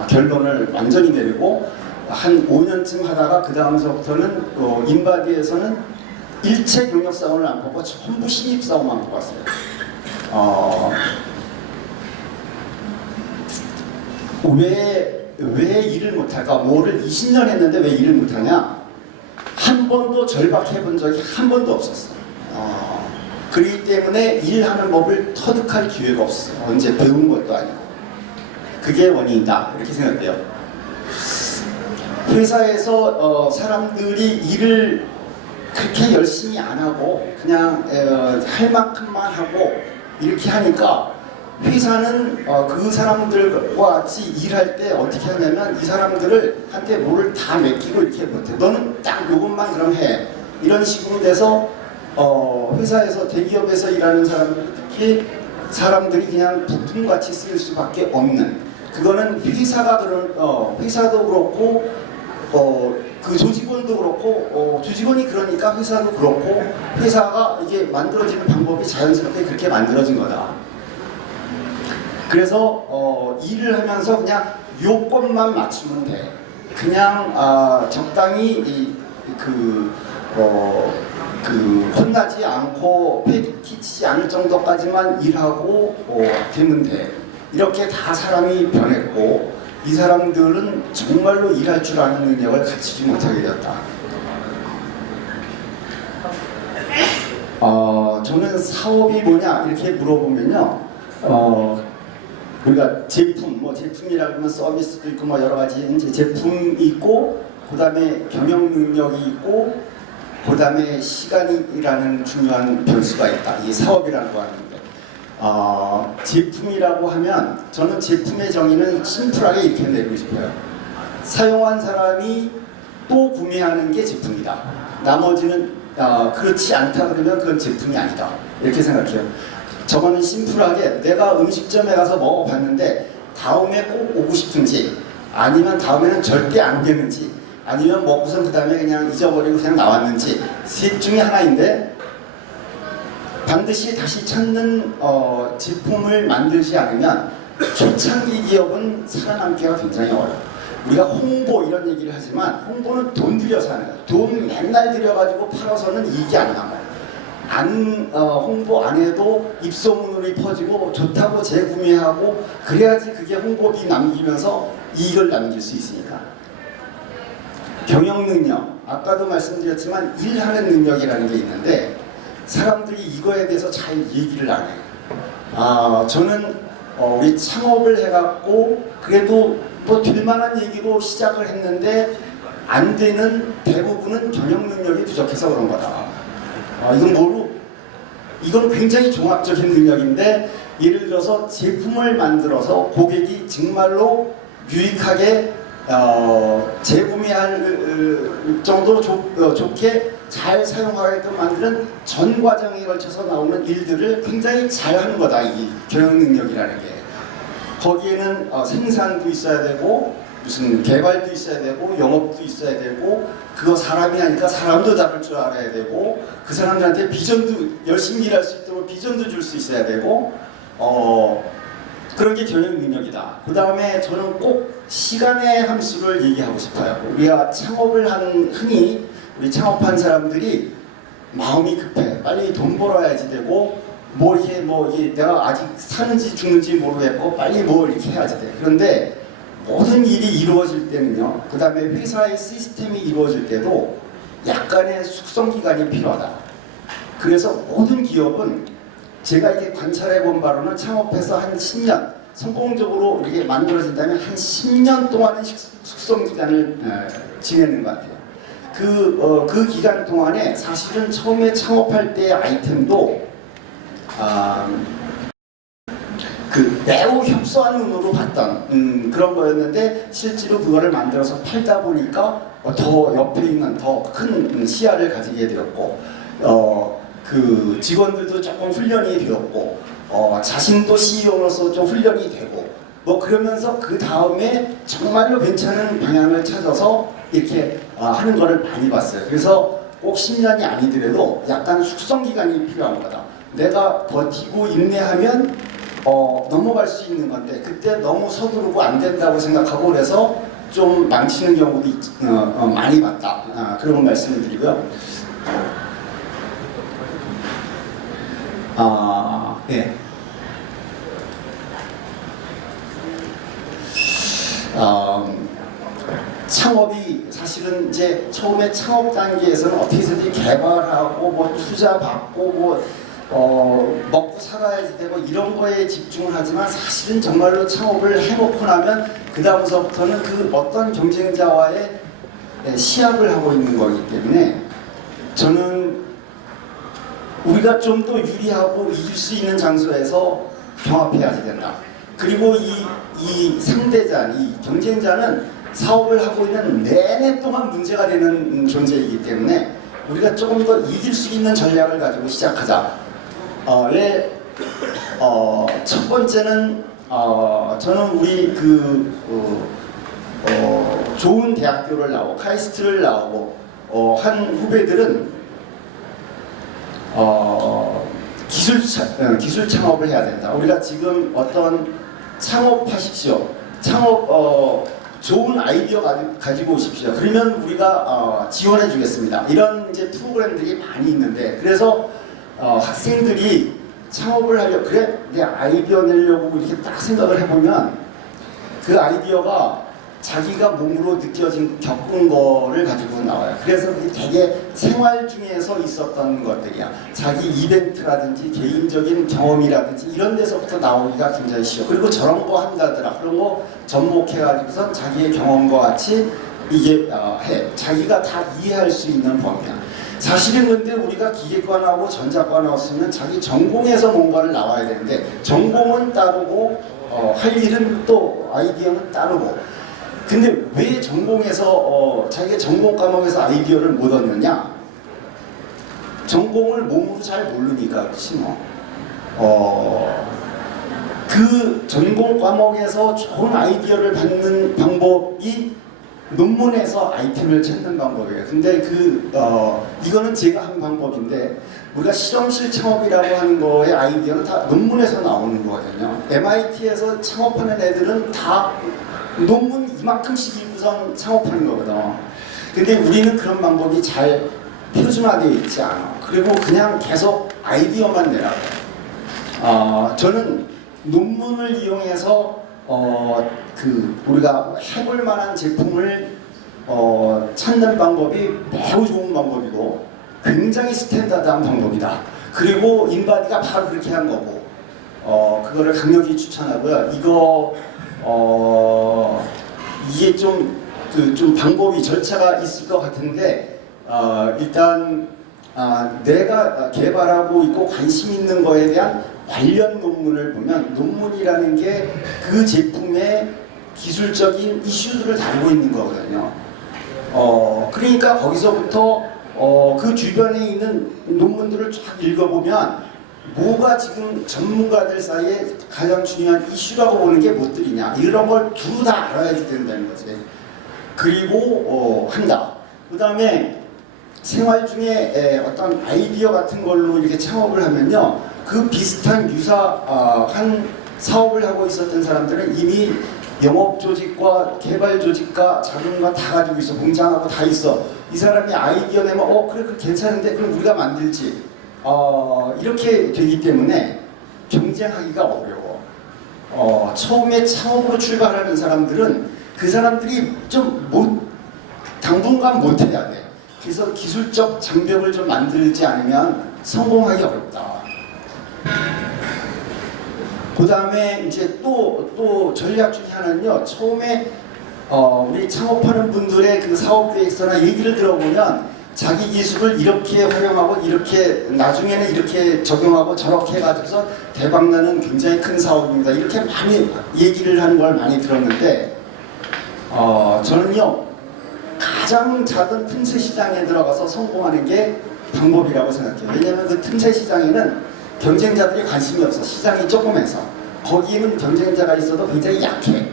결론을 완전히 내리고 한 5년쯤 하다가 그 다음서부터는 인바디에서는 일체 경력 사원을 안 뽑고 전부 신입 사원만 뽑았어요. 왜 일을 못할까? 뭐를 20년 했는데 왜 일을 못하냐? 한 번도 절박해 본 적이 한 번도 없었어. 그렇기 때문에 일하는 법을 터득할 기회가 없어. 언제 배운 것도 아니고. 그게 원인이다. 이렇게 생각돼요. 회사에서 사람들이 일을 그렇게 열심히 안 하고 그냥 할 만큼만 하고 이렇게 하니까 회사는 그 사람들과 같이 일할 때 어떻게 하냐면 이 사람들을 한테 뭐를 다 맡기고 이렇게 못해. 너는 딱 요것만 그럼 해. 이런 식으로 돼서 회사에서 대기업에서 일하는 사람들 특히 사람들이 그냥 부품같이 쓸 수밖에 없는 그거는 회사가 회사도 그렇고 그 조직원도 그렇고 조직원이 그러니까 회사도 그렇고 회사가 이게 만들어지는 방법이 자연스럽게 그렇게 만들어진 거다. 그래서 일을 하면서 그냥 요건만 맞추면 돼. 그냥 적당히 혼나지 않고 패기치지 않을 정도까지만 일하고 되면 돼. 이렇게 다 사람이 변했고 이 사람들은 정말로 일할 줄 아는 능력을 갖추지 못하게 되었다. 저는 사업이 뭐냐 이렇게 물어보면요, 우리가 제품이라 그러면 서비스도 있고 뭐 여러 가지 이제 제품이 있고, 그 다음에 경영 능력이 있고, 그 다음에 시간이라는 중요한 변수가 있다. 이 사업이라는 거 하는데, 제품이라고 하면 저는 제품의 정의는 심플하게 이렇게 내리고 싶어요. 사용한 사람이 또 구매하는 게 제품이다. 나머지는 그렇지 않다 그러면 그건 제품이 아니다. 이렇게 생각해요. 저거는 심플하게 내가 음식점에 가서 먹어봤는데 다음에 꼭 오고 싶은지, 아니면 다음에는 절대 안 되는지, 아니면 먹고선 그 다음에 그냥 잊어버리고 그냥 나왔는지, 셋 중에 하나인데 반드시 다시 찾는 제품을 만들지 않으면 초창기 기업은 살아남기가 굉장히 어려워요. 우리가 홍보 이런 얘기를 하지만 홍보는 돈 들여서 하는 거예요. 돈 맨날 들여가지고 팔아서는 이익이 안 나와요. 홍보 안 해도 입소문으로 퍼지고 좋다고 재구매하고 그래야지 그게 홍보비 남기면서 이익을 남길 수 있으니까. 경영 능력, 아까도 말씀드렸지만 일하는 능력이라는 게 있는데 사람들이 이거에 대해서 잘 얘기를 안 해요. 저는 우리 창업을 해갖고 그래도 뭐 될만한 얘기로 시작을 했는데 안 되는 대부분은 경영 능력이 부족해서 그런 거다. 이건 굉장히 종합적인 능력인데, 예를 들어서 제품을 만들어서 고객이 정말로 유익하게 재구매할 정도로 좋게 잘 사용하게끔 만드는 전 과정에 걸쳐서 나오는 일들을 굉장히 잘하는 거다. 이 경영 능력이라는 게. 거기에는 생산도 있어야 되고 무슨 개발도 있어야 되고 영업도 있어야 되고, 그거 사람이 하니까 사람도 다룰 줄 알아야 되고, 그 사람들한테 비전도 열심히 일할 수 있도록 비전도 줄 수 있어야 되고, 그런 게 경영 능력이다. 그 다음에 저는 꼭 시간의 함수를 얘기하고 싶어요. 우리가 창업을 흔히 우리 창업한 사람들이 마음이 급해. 빨리 돈 벌어야지 되고, 이게 내가 아직 사는지 죽는지 모르겠고 빨리 이렇게 해야지 돼. 그런데 모든 일이 이루어질 때는요, 그 다음에 회사의 시스템이 이루어질 때도 약간의 숙성 기간이 필요하다. 그래서 모든 기업은 제가 이렇게 관찰해 본 바로는 창업해서 한 10년 성공적으로 이렇게 만들어진다면 한 10년 동안은 숙성 기간을 지내는 것 같아요. 그 기간 동안에 사실은 처음에 창업할 때의 아이템도 매우 협소한 눈으로 봤던 그런 거였는데, 실제로 그거를 만들어서 팔다 보니까 더 옆에 있는 더 큰 시야를 가지게 되었고, 그 직원들도 조금 훈련이 되었고, 자신도 CEO로서 좀 훈련이 되고, 그러면서 그 다음에 정말로 괜찮은 방향을 찾아서 이렇게 하는 거를 많이 봤어요. 그래서 꼭 10년이 아니더라도 약간 숙성 기간이 필요한 거다. 내가 버티고 인내하면 넘어갈 수 있는 건데, 그때 너무 서두르고 안 된다고 생각하고 그래서 좀 망치는 경우도 많이 봤다. 그런 말씀을 드리고요. 네. 창업이 사실은 이제 처음에 창업 단계에서는 어떻게든지 개발하고 투자 받고 먹고 살아야지 되고 이런 거에 집중을 하지만, 사실은 정말로 창업을 해놓고 나면 그 다음서부터는 그 어떤 경쟁자와의 시합을 하고 있는 거기 때문에, 저는 우리가 좀 더 유리하고 이길 수 있는 장소에서 경합해야지 된다. 그리고 이 상대자, 이 경쟁자는 사업을 하고 있는 내내 동안 문제가 되는 존재이기 때문에 우리가 조금 더 이길 수 있는 전략을 가지고 시작하자. 첫 번째는 저는 우리 좋은 대학교를 나오고 카이스트를 나오고 한 후배들은 기술 창업을 해야 된다. 우리가 지금 어떤 창업하십시오. 창업 좋은 아이디어 가지고 오십시오. 그러면 우리가 지원해 주겠습니다. 이런 이제 프로그램들이 많이 있는데, 그래서 학생들이 창업을 하려고, 그래 내 아이디어 내려고 이렇게 딱 생각을 해보면 그 아이디어가 자기가 몸으로 느껴진 겪은 거를 가지고 나와요. 그래서 그게 되게 생활 중에서 있었던 것들이야. 자기 이벤트라든지 개인적인 경험이라든지 이런 데서부터 나오기가 굉장히 쉬워. 그리고 저런 거 한다더라. 그런 거 접목해가지고선 자기의 경험과 같이 이게 해. 자기가 다 이해할 수 있는 범위야. 사실은 근데 우리가 기계과 나오고 전자과 나왔으면 자기 전공에서 뭔가를 나와야 되는데, 전공은 따르고 할 일은 또 아이디어는 따르고. 근데 왜 전공에서 자기가 전공 과목에서 아이디어를 못 얻느냐? 전공을 몸으로 잘 모르니까 그렇지 뭐. 그 전공 과목에서 좋은 아이디어를 받는 방법이 논문에서 아이템을 찾는 방법이에요. 근데 이거는 제가 한 방법인데, 우리가 실험실 창업이라고 하는 거의 아이디어는 다 논문에서 나오는 거거든요. MIT에서 창업하는 애들은 다 논문 이만큼씩 읽고선 창업하는 거거든. 근데 우리는 그런 방법이 잘 표준화되어 있지 않아. 그리고 그냥 계속 아이디어만 내라고. 저는 논문을 이용해서 우리가 해볼 만한 제품을 찾는 방법이 매우 좋은 방법이고 굉장히 스탠다드한 방법이다. 그리고 인바디가 바로 그렇게 한 거고, 그거를 강력히 추천하고요. 이게 좀 방법이 절차가 있을 것 같은데, 일단 내가 개발하고 있고 관심 있는 거에 대한 관련 논문을 보면, 논문이라는 게 그 제품의 기술적인 이슈들을 다루고 있는 거거든요. 그러니까 거기서부터 그 주변에 있는 논문들을 쫙 읽어보면 뭐가 지금 전문가들 사이에 가장 중요한 이슈라고 보는 게 무엇들이냐, 이런 걸 두루 다 알아야 된다는 거지. 그리고 한다. 그 다음에 생활 중에 어떤 아이디어 같은 걸로 이렇게 창업을 하면요, 그 비슷한 유사한 사업을 하고 있었던 사람들은 이미 영업 조직과 개발 조직과 자금과 다 가지고 있어. 공장하고 다 있어. 이 사람이 아이디어 내면 그래 괜찮은데 그럼 우리가 만들지. 이렇게 되기 때문에 경쟁하기가 어려워. 처음에 창업으로 출발하는 사람들은 그 사람들이 당분간 못해야 돼. 그래서 기술적 장벽을 좀 만들지 않으면 성공하기 어렵다. 그 다음에 이제 또 전략 중에 하나는요, 처음에 우리 창업하는 분들의 그 사업 계획서나 얘기를 들어보면 자기 기술을 이렇게 활용하고 이렇게 나중에는 이렇게 적용하고 저렇게 해가지고서 대박나는 굉장히 큰 사업입니다. 이렇게 많이 얘기를 하는 걸 많이 들었는데, 저는요 가장 작은 틈새 시장에 들어가서 성공하는 게 방법이라고 생각해요. 왜냐하면 그 틈새 시장에는 경쟁자들이 관심이 없어. 시장이 조그매서 거기에는 경쟁자가 있어도 굉장히 약해.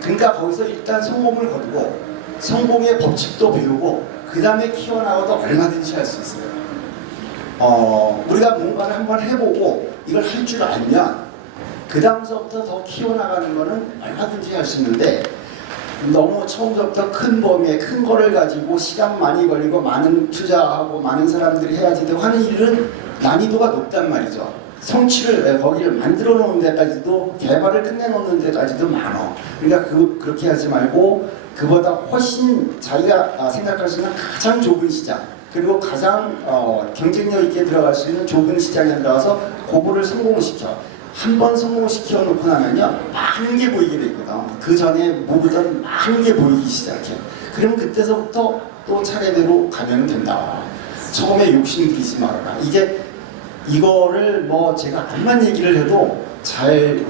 그러니까 거기서 일단 성공을 거두고 성공의 법칙도 배우고 그 다음에 키워나가도 얼마든지 할 수 있어요. 우리가 뭔가를 한번 해보고 이걸 할 줄 알면 그 다음서부터 더 키워나가는 거는 얼마든지 할 수 있는데, 너무 처음부터 큰 범위에 큰 거를 가지고 시간 많이 걸리고 많은 투자하고 많은 사람들이 해야지 되고 하는 일은 난이도가 높단 말이죠. 성취를 거기를 만들어 놓는 데까지도, 개발을 끝내 놓는 데까지도 많어. 그러니까 그렇게 하지 말고 그보다 훨씬 자기가 생각할 수 있는 가장 좁은 시장, 그리고 가장 경쟁력 있게 들어갈 수 있는 좁은 시장에 들어가서 그거를 성공시켜. 한 번 성공시켜 놓고 나면요 많은 게 보이게 돼 있거든. 그 전에 모르던 많은 게 보이기 시작해. 그럼 그때서부터 또 차례대로 가면 된다. 처음에 욕심 부리지 말아라. 이거를 뭐 제가 암만 얘기를 해도 잘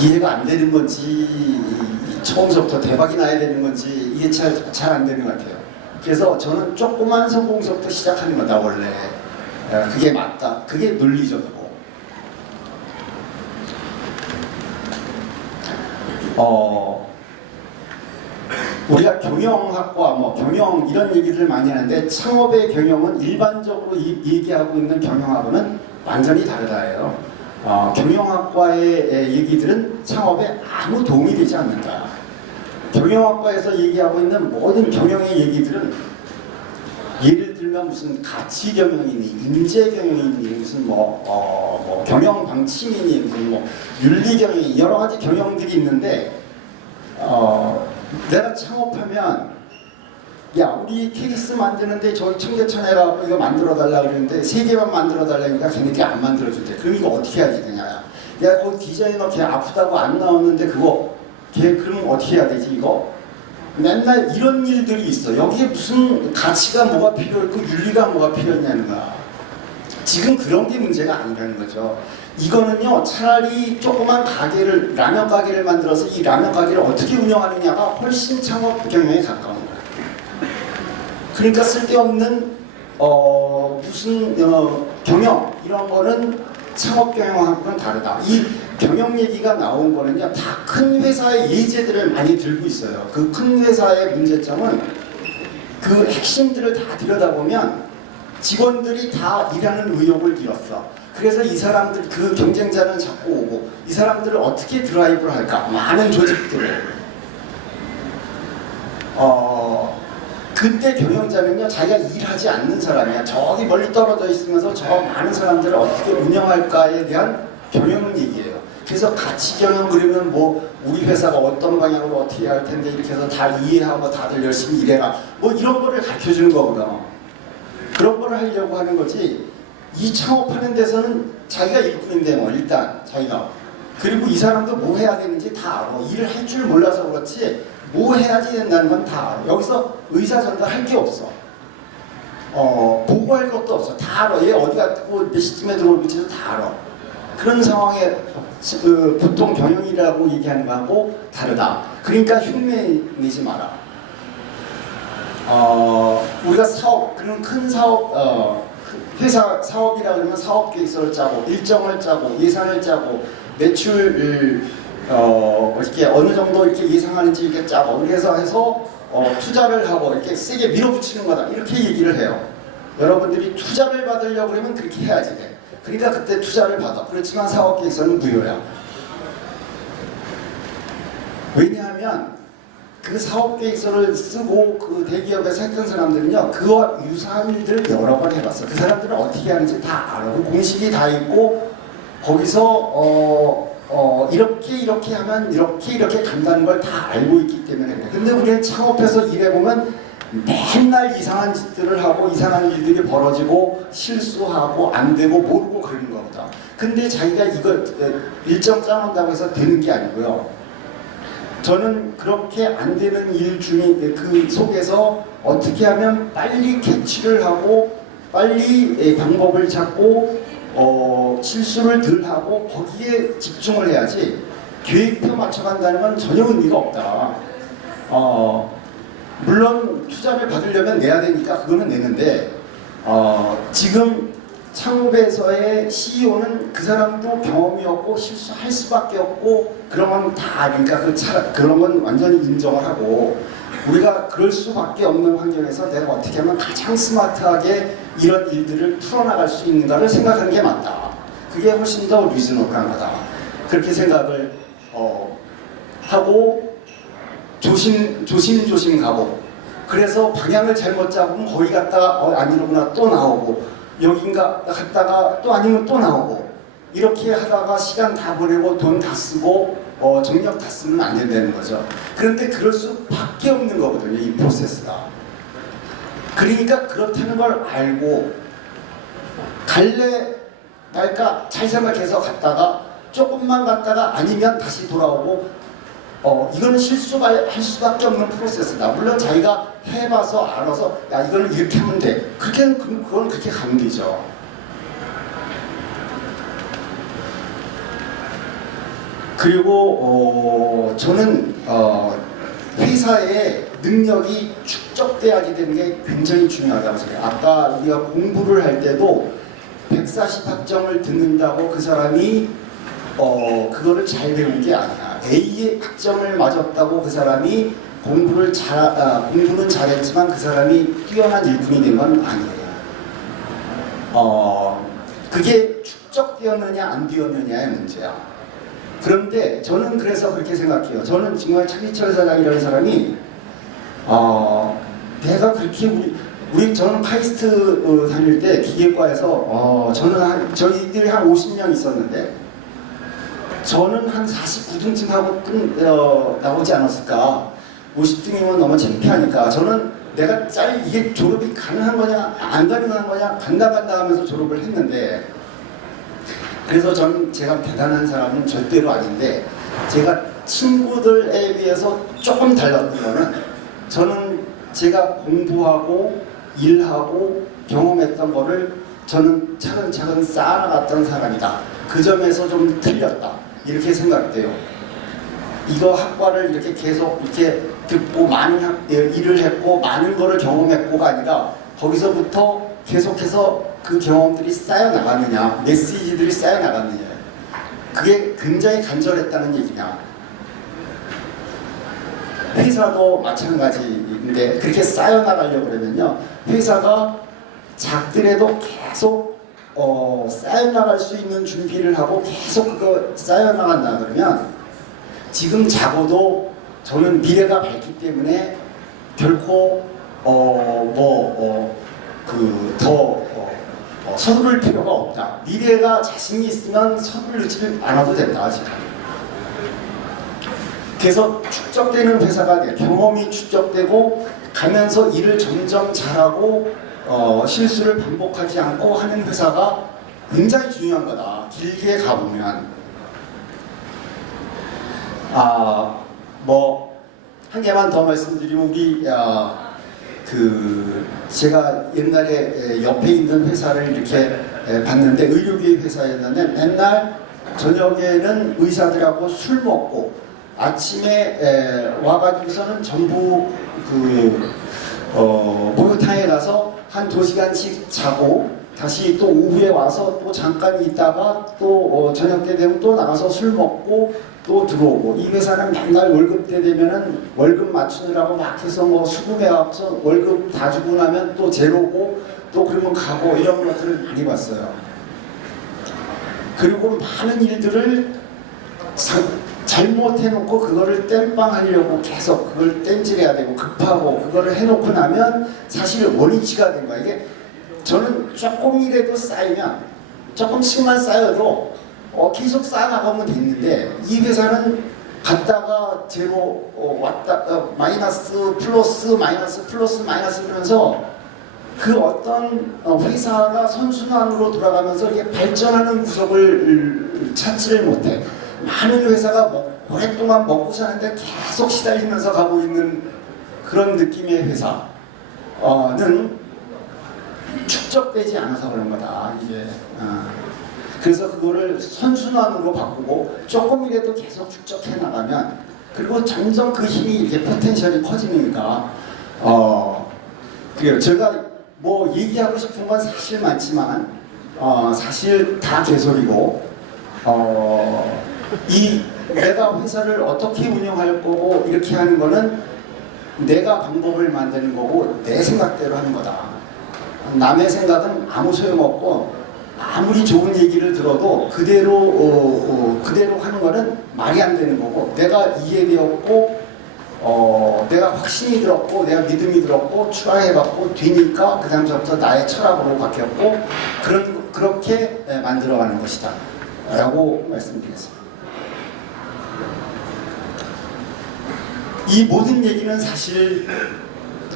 이해가 안 되는 건지, 처음부터 대박이 나야 되는 건지 이게 잘 안 되는 것 같아요. 그래서 저는 조그만 성공서부터 시작하는 거다 원래. 그게 맞다. 그게 논리적이고. 우리가 경영학과 경영 이런 얘기를 많이 하는데, 창업의 경영은 일반적으로 얘기하고 있는 경영하고는 완전히 다르다예요. 경영학과의 얘기들은 창업에 아무 도움이 되지 않는다. 경영학과에서 얘기하고 있는 모든 경영의 얘기들은 예를 들면 무슨 가치 경영이니 인재 경영이니 무슨 뭐 경영 방침이니 무슨 뭐 윤리 경영이 여러 가지 경영들이 있는데 내가 창업하면 야 우리 케이스 만드는데 저기 청계천에라고 이거 만들어 달라 그러는데 3개만 만들어 달라니까 걔네들이 안 만들어 준대. 그럼 이거 어떻게 해야지 되냐? 야 거기 디자이너 걔 아프다고 안 나오는데 그거 걔 그럼 어떻게 해야 되지 이거? 맨날 이런 일들이 있어. 여기에 무슨 가치가 뭐가 필요했고 윤리가 뭐가 필요했냐는 거야. 지금 그런 게 문제가 아니라는 거죠. 이거는요 차라리 조그만 가게를 라면 가게를 만들어서 이 라면 가게를 어떻게 운영하느냐가 훨씬 창업 경영에 가까운 거야. 그러니까 쓸데없는 무슨 경영 이런 거는 창업 경영하고는 다르다. 이 경영 얘기가 나온 거는요 다 큰 회사의 예제들을 많이 들고 있어요. 그 큰 회사의 문제점은 그 핵심들을 다 들여다보면 직원들이 다 일하는 의욕을 잃었어. 그래서 이 사람들 그 경쟁자는 자꾸 오고 이 사람들을 어떻게 드라이브를 할까? 많은 조직들을 그때 경영자는요 자기가 일하지 않는 사람이야. 저기 멀리 떨어져 있으면서 저 많은 사람들을 어떻게 운영할까에 대한 경영을 얘기해요. 그래서 가치 경영 그러면 뭐 우리 회사가 어떤 방향으로 어떻게 해야 할 텐데 이렇게 해서 다 이해하고 다들 열심히 일해라 뭐 이런 거를 가르쳐 주는 거거든. 그런 거를 하려고 하는 거지. 이 창업하는 데서는 자기가 일꾼인데 뭐 일단 자기가 그리고 이 사람도 뭐 해야 되는지 다 알아. 일을 할 줄 몰라서 그렇지 뭐 해야지 된다는 건 다 알아. 여기서 의사 전달할 게 없어. 보고할 것도 없어. 다 알아. 얘 어디 갔고 몇 시쯤에 들어올지도 다 알아. 그런 상황에 보통 경영이라고 얘기하는 거하고 다르다. 그러니까 흉내내지 마라. 우리가 사업, 그런 큰 사업, 회사 사업이라 그러면 사업 계획서를 짜고 일정을 짜고 예산을 짜고 매출 이렇게 어느 정도 이렇게 예상하는지 이렇게 짜고 그래서 해서 투자를 하고 이렇게 세게 밀어붙이는 거다 이렇게 얘기를 해요. 여러분들이 투자를 받으려고 그러면 그렇게 해야지 돼. 그러니까 그때 투자를 받아. 그렇지만 사업 계획서는 무효야. 왜냐하면 그 사업 계획서를 쓰고 그 대기업에서 했던 사람들은요 그와 유사한 일들을 여러 번 해봤어. 그 사람들은 어떻게 하는지 다 알아. 그 공식이 다 있고 거기서 이렇게 하면 이렇게 간다는 걸 다 알고 있기 때문에 그래. 근데 우리는 창업해서 일해보면 맨날 이상한 짓들을 하고 이상한 일들이 벌어지고 실수하고 안 되고 모르고 그러는 거거든. 근데 자기가 이걸 일정 짜놓는다고 해서 되는 게 아니고요. 저는 그렇게 안 되는 일 중에 그 속에서 어떻게 하면 빨리 캐치를 하고 빨리 방법을 찾고 실수를 덜 하고 거기에 집중을 해야지 계획표 맞춰간다는 건 전혀 의미가 없다. 물론 투자를 받으려면 내야 되니까 그거는 내는데 지금 창업에서의 CEO는 그 사람도 경험이 없고 실수할 수밖에 없고 그런 건 다 그러니까 그런 건 완전히 인정을 하고 우리가 그럴 수밖에 없는 환경에서 내가 어떻게 하면 가장 스마트하게 이런 일들을 풀어나갈 수 있는가를 생각하는 게 맞다. 그게 훨씬 더 리즈너블한 거다. 그렇게 생각을 하고 조심 가고 그래서 방향을 잘못 잡으면 거기 갔다가 아니로구나 또 나오고 여긴가 갔다가 또 아니면 또 나오고 이렇게 하다가 시간 다 보내고 돈 다 쓰고 정력 다 쓰면 안 된다는 거죠. 그런데 그럴 수밖에 없는 거거든요. 이 프로세스가. 그러니까 그렇다는 걸 알고 갈래 말까 잘 생각해서 갔다가 조금만 갔다가 아니면 다시 돌아오고 이거는 실수할 수밖에 없는 프로세스다. 물론 자기가 해봐서 알아서 야 이거는 이렇게 하면 돼. 그건 그렇게 가면 되죠. 그리고 저는 회사의 능력이 축적돼야지 되는 게 굉장히 중요하다고 생각해요. 아까 우리가 공부를 할 때도 140학점을 듣는다고 그 사람이 그거를 잘 배운 게 아니야. A의 학점을 맞았다고 그 사람이 공부는 잘했지만 그 사람이 뛰어난 일꾼이 된 건 아니에요. 그게 축적되었느냐 안 되었느냐의 문제야. 그런데 저는 그래서 그렇게 생각해요. 저는 정말 차기철 사장이라는 사람이 내가 그렇게 저는 카이스트 다닐 때 기계과에서 저희들이 한 50명 있었는데 저는 한 49등쯤 하고 나오지 않았을까. 50등이면 너무 창피하니까 저는 내가 이게 졸업이 가능한 거냐 안 가능한 거냐 간다 하면서 졸업을 했는데, 그래서 저는 제가 대단한 사람은 절대로 아닌데 제가 친구들에 비해서 조금 달랐던 거는 저는 제가 공부하고 일하고 경험했던 거를 저는 차근차근 쌓아나갔던 사람이다. 그 점에서 좀 틀렸다. 이렇게 생각돼요. 이거 학과를 이렇게 계속 이렇게 듣고 많은 일을 했고 많은 거를 경험했고가 아니라 거기서부터 계속해서 그 경험들이 쌓여 나갔느냐, 메시지들이 쌓여 나갔느냐. 그게 굉장히 간절했다는 얘기냐. 회사도 마찬가지인데 그렇게 쌓여 나가려고 그러면요, 회사가 작더라도 계속 쌓여 나갈 수 있는 준비를 하고 계속 그거 쌓여 나간다 그러면 지금 작어도 저는 미래가 밝기 때문에 결코 서두를 필요가 없다. 미래가 자신이 있으면 서두르지 않아도 된다. 지금. 그래서 축적되는 회사가 돼. 경험이 축적되고 가면서 일을 점점 잘하고 실수를 반복하지 않고 하는 회사가 굉장히 중요한 거다. 길게 가보면. 한 개만 더 말씀드리면 제가 옛날에 옆에 있는 회사를 이렇게 봤는데 의료기 회사였는데 맨날 저녁에는 의사들하고 술 먹고 아침에 와가지고서는 전부 목욕탕에 가서 한 2시간씩 자고 다시 또 오후에 와서 또 잠깐 있다가 또 저녁 때 되면 또 나가서 술 먹고 또 들어오고, 이 회사는 맨날 월급 때 되면은 월급 맞추느라고 막 해서 수급해갖고 월급 다 주고 나면 또 제로고 또 그러면 가고 이런 것들을 많이 봤어요. 그리고 많은 일들을 잘못해놓고 그거를 땜빵하려고 계속 그걸 땜질해야 되고 급하고 그거를 해놓고 나면 사실 원위치가 된 거야. 이게 저는 조금이라도 쌓이면 조금씩만 쌓여도 계속 쌓아나가면 됐는데 이 회사는 갔다가 제로 마이너스 플러스 마이너스 플러스 마이너스 그러면서 그 어떤 회사가 선순환으로 돌아가면서 이게 발전하는 구석을 찾지를 못해. 많은 회사가 오랫동안 먹고 사는데 계속 시달리면서 가고 있는 그런 느낌의 회사는 축적되지 않아서 그런 거다. 이게 그래서 그거를 선순환으로 바꾸고 조금이라도 계속 축적해 나가면, 그리고 점점 그 힘이 이렇게 포텐셜이 커지니까 그래요. 제가 얘기하고 싶은 건 사실 많지만 사실 다 개소리고 내가 회사를 어떻게 운영할 거고 이렇게 하는 거는 내가 방법을 만드는 거고 내 생각대로 하는 거다. 남의 생각은 아무 소용없고 아무리 좋은 얘기를 들어도 그대로 하는 거는 말이 안 되는 거고, 내가 이해되었고 내가 확신이 들었고 내가 믿음이 들었고 추가해봤고 되니까 그 다음부터 나의 철학으로 바뀌었고 그렇게 만들어가는 것이다 라고 말씀드리겠습니다. 이 모든 얘기는 사실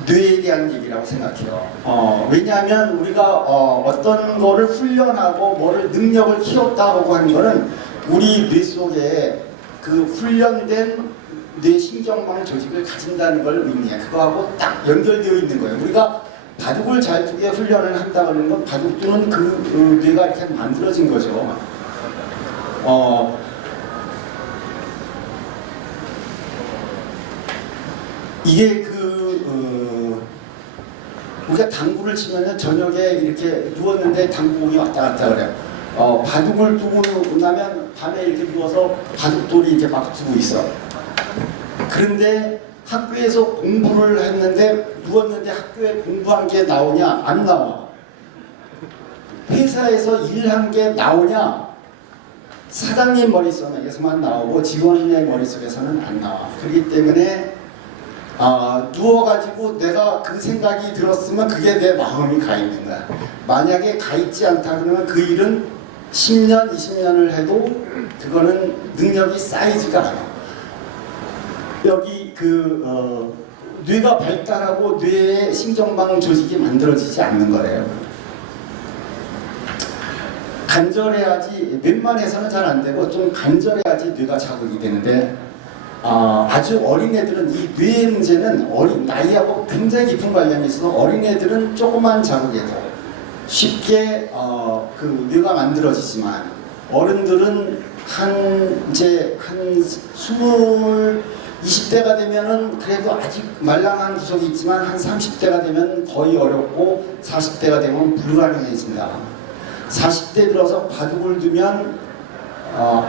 뇌에 대한 얘기라고 생각해요. 왜냐하면 우리가 어떤 거를 훈련하고 뭐를 능력을 키웠다고 하는 거는 우리 뇌 속에 그 훈련된 뇌 신경망 조직을 가진다는 걸 의미해. 그거하고 딱 연결되어 있는 거예요. 우리가 바둑을 잘 두게 훈련을 한다 그러는 건 바둑 두는 그 뇌가 이렇게 만들어진 거죠. 이게 우리가 당구를 치면은 저녁에 이렇게 누웠는데 당구공이 왔다 갔다 그래요. 바둑을 두고 나면 밤에 이렇게 누워서 바둑돌이 이렇게 막 두고 있어. 그런데 학교에서 공부를 했는데 누웠는데 학교에 공부한 게 나오냐? 안 나와. 회사에서 일한 게 나오냐? 사장님 머릿속에서만 나오고 직원의 머릿속에서는 안 나와. 그렇기 때문에 누워가지고 내가 그 생각이 들었으면 그게 내 마음이 가 있는 거야. 만약에 가 있지 않다 그러면 그 일은 10년, 20년을 해도 그거는 능력이 쌓이지가 않아. 여기 뇌가 발달하고 뇌의 신경망 조직이 만들어지지 않는 거래요. 간절해야지, 웬만해서는 잘 안 되고 좀 간절해야지 뇌가 자극이 되는데 아주 어린애들은 이 뇌의 문제는 어린 나이하고 굉장히 깊은 관련이 있어. 어린애들은 조그만 자극에도 쉽게 그 뇌가 만들어지지만 어른들은 이제 한 20대가 되면은 그래도 아직 말랑한 구석이 있지만 한 30대가 되면 거의 어렵고 40대가 되면 불가능해진다. 40대 들어서 바둑을 두면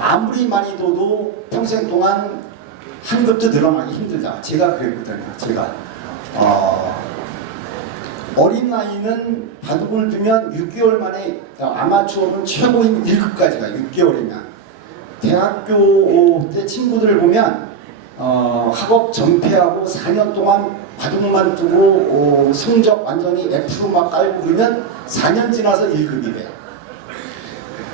아무리 많이 둬도 평생 동안 한 급도 늘어나기 힘들다. 제가 그랬거든요. 제가 어린 나이는 바둑을 두면 6개월 만에 아마추어는 최고인 1급까지 가. 6개월이면 대학교 때 친구들 보면 학업 전폐하고 4년 동안 바둑만 두고 성적 완전히 F로 막 깔고 그러면 4년 지나서 1급이 돼요.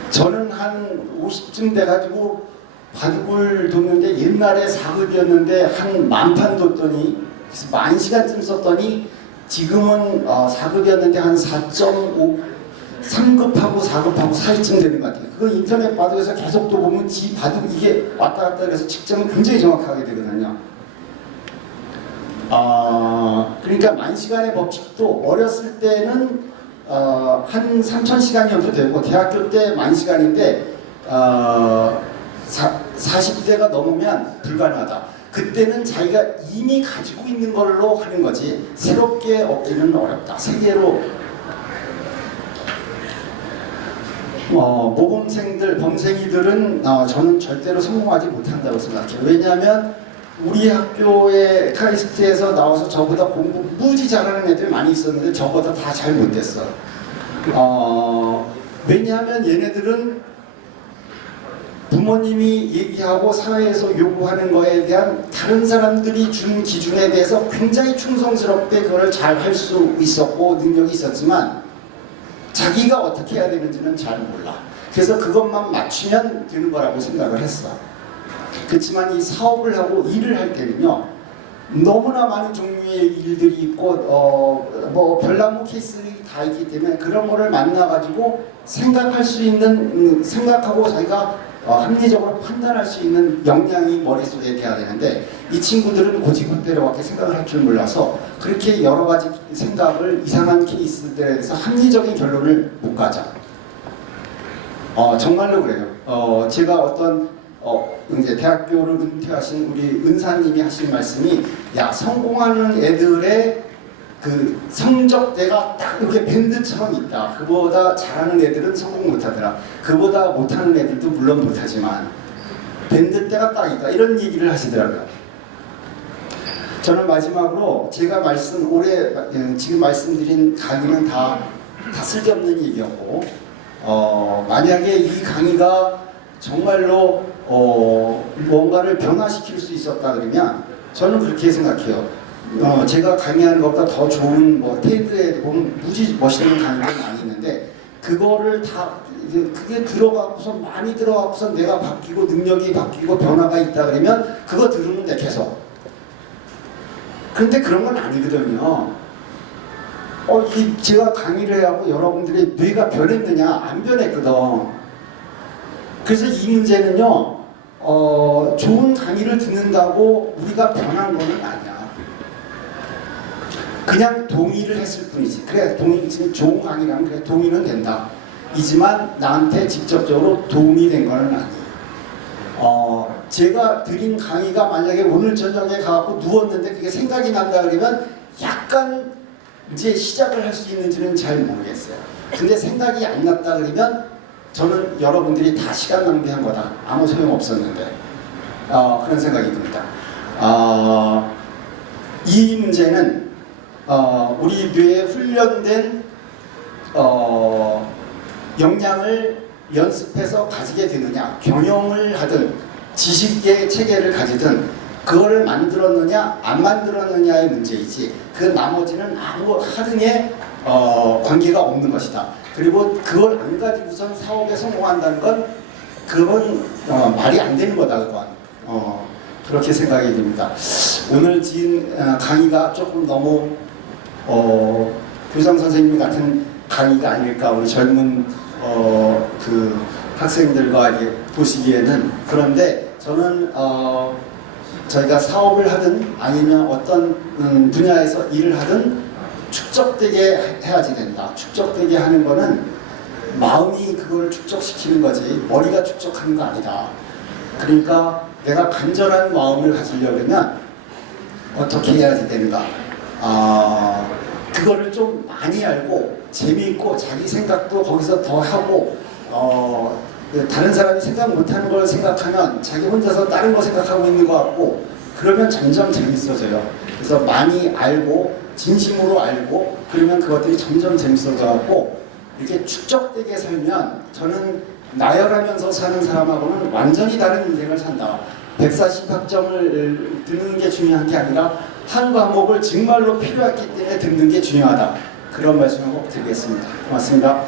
저는 한 50쯤 돼가지고 바둑을 뒀는데 옛날에 4급이었는데 한 만판 뒀더니 10,000시간쯤 썼더니 지금은 4급이었는데 한 4.5 3급하고 4급하고 사이쯤 되는 것 같아요. 그거 인터넷 바둑에서 계속 또 보면 바둑 이게 왔다 갔다 해서 측정은 굉장히 정확하게 되거든요. 그러니까 10,000시간의 법칙도 어렸을 때는 한 3,000시간이어도 되고 대학교 때 10,000시간인데 40대가 넘으면 불가능하다. 그때는 자기가 이미 가지고 있는 걸로 하는 거지 새롭게 얻기는 어렵다. 세계로 모범생들, 범생이들은 저는 절대로 성공하지 못한다고 생각해요. 왜냐하면 우리 학교의 카이스트에서 나와서 저보다 공부 무지 잘하는 애들 많이 있었는데 저보다 다 잘 못됐어. 왜냐하면 얘네들은 부모님이 얘기하고 사회에서 요구하는 거에 대한 다른 사람들이 준 기준에 대해서 굉장히 충성스럽게 그걸 잘 할 수 있었고 능력이 있었지만 자기가 어떻게 해야 되는지는 잘 몰라. 그래서 그것만 맞추면 되는 거라고 생각을 했어. 그렇지만 이 사업을 하고 일을 할 때는요 너무나 많은 종류의 일들이 있고 뭐 별나무 케이스들이 다 있기 때문에 그런 거를 만나가지고 생각할 수 있는 생각하고 자기가 합리적으로 판단할 수 있는 역량이 머릿속에 돼야 되는데 이 친구들은 고지고대로밖에 생각을 할 줄 몰라서 그렇게 여러 가지 생각을 이상한 케이스들에 대해서 합리적인 결론을 못 가져. 정말로 그래요. 제가 어떤 이제 대학교를 은퇴하신 우리 은사님이 하신 말씀이 야 성공하는 애들의 그 성적대가 딱 이렇게 밴드처럼 있다. 그보다 잘하는 애들은 성공 못하더라. 그보다 못하는 애들도 물론 못하지만 밴드대가 딱 있다. 이런 얘기를 하시더라고요. 저는 마지막으로 제가 지금 말씀드린 강의는 다 쓸데없는 얘기였고 만약에 이 강의가 정말로 뭔가를 변화시킬 수 있었다 그러면 저는 그렇게 생각해요. 제가 강의하는 것보다 더 좋은 테드에 보면 무지 멋있는 강의들이 많이 있는데 그거를 다 그게 들어가고서 많이 들어가고서 내가 바뀌고 능력이 바뀌고 변화가 있다 그러면 그거 들으면 돼 계속. 그런데 그런 건 아니거든요. 제가 강의를 해갖고 여러분들의 뇌가 변했느냐 안 변했거든. 그래서 이 문제는요 좋은 강의를 듣는다고 우리가 변한 거는 아니야. 그냥 동의를 했을 뿐이지. 그래 좋은 강의라면 그래 동의는 된다. 이지만 나한테 직접적으로 도움이 된 거는 아니에요. 제가 드린 강의가 만약에 오늘 저녁에 가갖고 누웠는데 그게 생각이 난다 그러면 약간 이제 시작을 할 수 있는지는 잘 모르겠어요. 근데 생각이 안 났다 그러면 저는 여러분들이 다 시간 낭비한 거다. 아무 소용 없었는데 그런 생각이 듭니다. 이 문제는 우리 뇌에 훈련된 역량을 연습해서 가지게 되느냐, 경영을 하든 지식의 체계를 가지든 그거를 만들었느냐 안 만들었느냐의 문제이지 그 나머지는 아무 하등의 관계가 없는 것이다. 그리고 그걸 안 가지고선 사업에 성공한다는 건 그건 말이 안 되는 거다. 그건 그렇게 생각이 됩니다. 오늘 진 강의가 조금 너무 교장 선생님 같은 강의가 아닐까 우리 젊은 그 학생들과 이렇게 보시기에는. 그런데 저는 저희가 사업을 하든 아니면 어떤 분야에서 일을 하든 축적되게 해야지 된다. 축적되게 하는 거는 마음이 그걸 축적시키는 거지 머리가 축적하는 거 아니다. 그러니까 내가 간절한 마음을 가지려면 어떻게 해야지 되는가. 그거를 좀 많이 알고 재미있고 자기 생각도 거기서 더 하고 다른 사람이 생각 못하는 걸 생각하면 자기 혼자서 다른 거 생각하고 있는 것 같고 그러면 점점 재밌어져요. 그래서 많이 알고 진심으로 알고 그러면 그것들이 점점 재밌어져 갖고 이렇게 축적되게 살면 저는 나열하면서 사는 사람하고는 완전히 다른 인생을 산다. 140학점을 듣는 게 중요한 게 아니라 한 과목을 정말로 필요했기 때문에 듣는 게 중요하다. 그런 말씀을 꼭 드리겠습니다. 고맙습니다.